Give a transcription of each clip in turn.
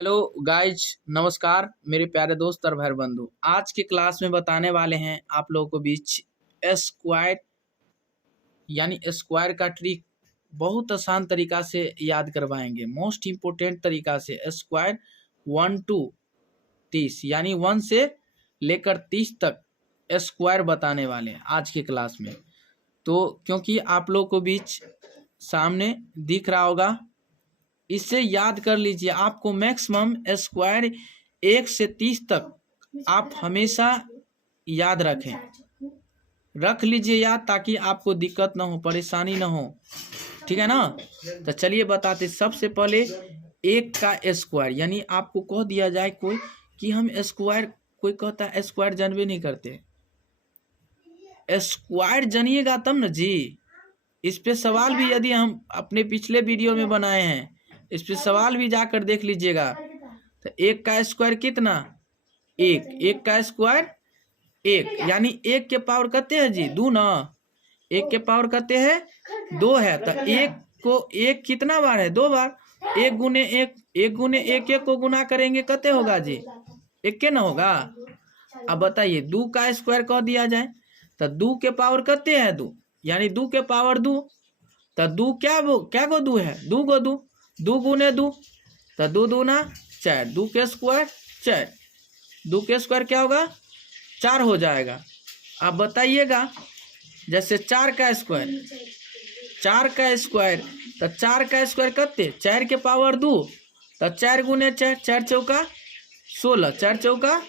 Hello guys, नमस्कार मेरे प्यारे दोस्त और भाई बंधु। आज के क्लास में बताने वाले हैं आप लोगों को बीच स्क्वायर यानी स्क्वायर का ट्रिक बहुत आसान तरीका से याद करवाएंगे। मोस्ट इम्पोर्टेंट तरीका से स्क्वायर 1 to 30 यानी 1 से लेकर 30 तक स्क्वायर बताने वाले हैं आज के क्लास में। तो क्योंकि आप लोग को बीच सामने दिख रहा होगा, इससे याद कर लीजिए। आपको मैक्सिमम स्क्वायर 1 से 30 तक आप हमेशा याद रख लीजिए याद, ताकि आपको दिक्कत ना हो, परेशानी ना हो। ठीक है ना? तो चलिए बताते। सबसे पहले 1 का स्क्वायर यानी आपको कह दिया जाए कोई कि हम स्क्वायर, कोई कहता है स्क्वायर जानवे नहीं करते। स्क्वायर जानिएगा तब ना जी। इस पे सवाल भी यदि हम अपने पिछले वीडियो में बनाए हैं, इस पे सवाल भी जाकर देख लीजिएगा। तो 1 का स्क्वायर कितना? 1 का स्क्वायर 1 यानी 1 के पावर कहते हैं जी 2 ना। 1 के पावर कहते हैं 2 है। तो 1 को 1 कितना बार है? 2 बार। 1 गुने 1 गुने 1 को गुना करेंगे कहते होगा जी 1 के ना होगा। अब बताइए 2 का स्क्वायर कह दिया जाए तो 2 के पावर कहते हैं 2 यानी 2 के पावर 2। तो 2 क्या गो 2 है? 2 गो 2 गुने 2 तो 2 दूना 4। 2 के स्क्वायर 4। 2 के स्क्वायर क्या होगा? 4 हो जाएगा। अब बताइएगा जैसे 4 का स्क्वायर तो 4 का स्क्वायर कितने? 4 के पावर 2 तो 4 गुने 4, 4 चौका 16, 4 चौका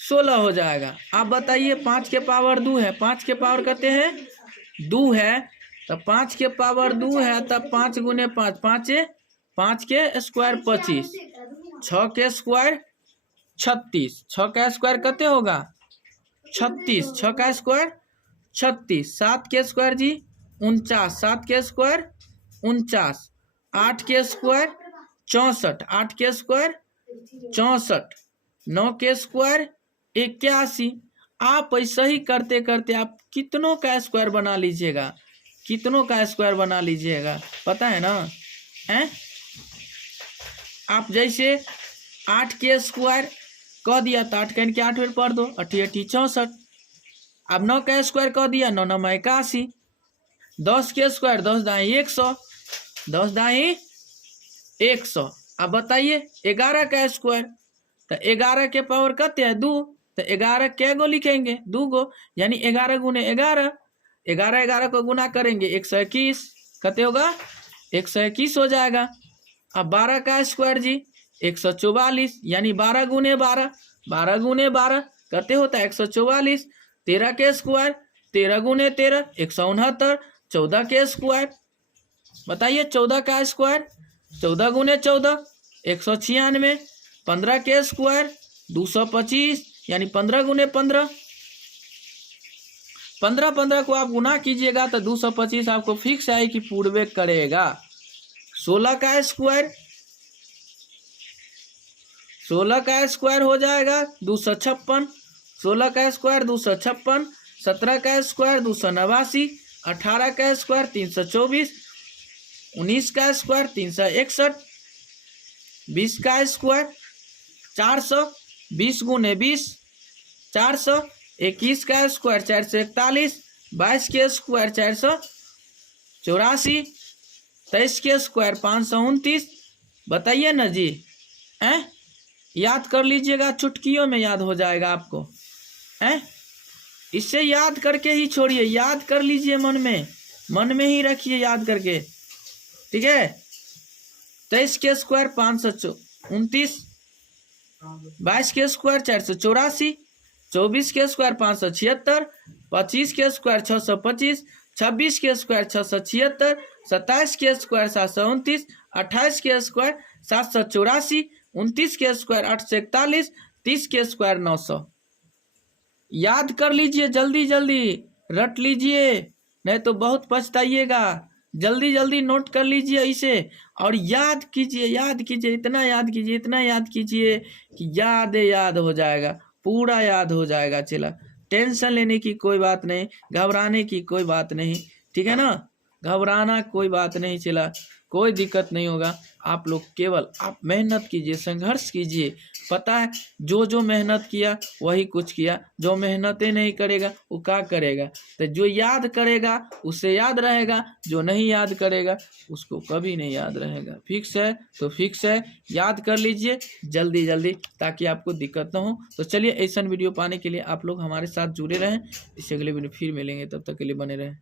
16 हो जाएगा। आप बताइए 5 के पावर 2 है, 5 के पावर कहते हैं 2 है। तो 5 के पावर 2 है तब 5 गुने 5, 5 के स्क्वायर 25। 6 के स्क्वायर 36। 6 का स्क्वायर कितने होगा? 36। 6 का स्क्वायर 36। 7 के स्क्वायर जी 49। 7 के स्क्वायर 49। 8 के स्क्वायर 64। 8 के स्क्वायर 64। 9 के स्क्वायर 81। आप ऐसा ही करते करते आप कितनों का स्क्वायर बना लीजिएगा, पता है ना? हैं? आप जैसे 8 के स्क्वायर कह दिया तो 8 के 8 में पढ़ दो, 8 8 64। अब 9 का स्क्वायर कह दिया 9 9 81। 10 के स्क्वायर 10 दाई 100, 10 दाई 100। अब बताइए 11 का स्क्वायर तो 11 के पावर कहते हैं 2। तो 11 क्या गो लिखेंगे? 2 गो यानी 11 गुने 11। 11 को गुना करेंगे 121। कहते होगा 121 हो जाएगा। अब 12 का स्क्वायर जी 144 यानी 12 गुने 12, 12 गुने 12 कहते होता है 144। 13 के स्क्वायर 13 गुने 13 169। 14 के स्क्वायर बताइए 14 का स्क्वायर 14 गुने 14 196। 15 के स्क्वायर 225 यानी 15 गुने 15। 15 को आप गुना कीजिएगा तो 225 आपको फिक्स है कि पूर्वे करेगा। 16 का स्क्वायर हो जाएगा 256। 16 का स्क्वायर 256। 17 का स्क्वायर 289। 18 का स्क्वायर 324। 19 का स्क्वायर 361। 20 का स्क्वायर 400। 20 गुने 20 400। 21 का स्क्वायर 441। 22 के स्क्वायर 484। 23 के स्क्वायर 529। बताइए ना जी, हैं? याद कर लीजिएगा, चुटकियों में याद हो जाएगा आपको। हैं? इससे याद करके ही छोड़िए, याद कर लीजिए मन में ही रखिए याद करके। ठीक है? 23 के स्क्वायर 529। 22 के स्क्वायर 484। 24 के स्क्वायर 576। 25 के स्क्वायर 625। 26 के स्क्वायर 676। 27 के स्क्वायर 729। 28 के स्क्वायर 784। 29 के स्क्वायर 841। 30 के स्क्वायर 900। याद कर लीजिए, जल्दी जल्दी रट लीजिए, नहीं तो बहुत पछताइएगा। जल्दी जल्दी नोट कर लीजिए इसे और याद कीजिए, इतना याद कीजिए कि याद हो जाएगा, पूरा याद हो जाएगा। चला, टेंशन लेने की कोई बात नहीं, घबराने की कोई बात नहीं। ठीक है ना? घबराना कोई बात नहीं। चला, कोई दिक्कत नहीं होगा। आप लोग केवल आप मेहनत कीजिए, संघर्ष कीजिए। पता है जो जो मेहनत किया वही कुछ किया, जो मेहनतें नहीं करेगा वो क्या करेगा। तो जो याद करेगा उसे याद रहेगा, जो नहीं याद करेगा उसको कभी नहीं याद रहेगा। फिक्स है तो फिक्स है, याद कर लीजिए जल्दी जल्दी ताकि आपको दिक्कत ना हो। तो चलिए ऐसा वीडियो पाने के लिए आप लोग हमारे साथ जुड़े रहें। इससे अगले वीडियो फिर मिलेंगे, तब तक के लिए बने रहें।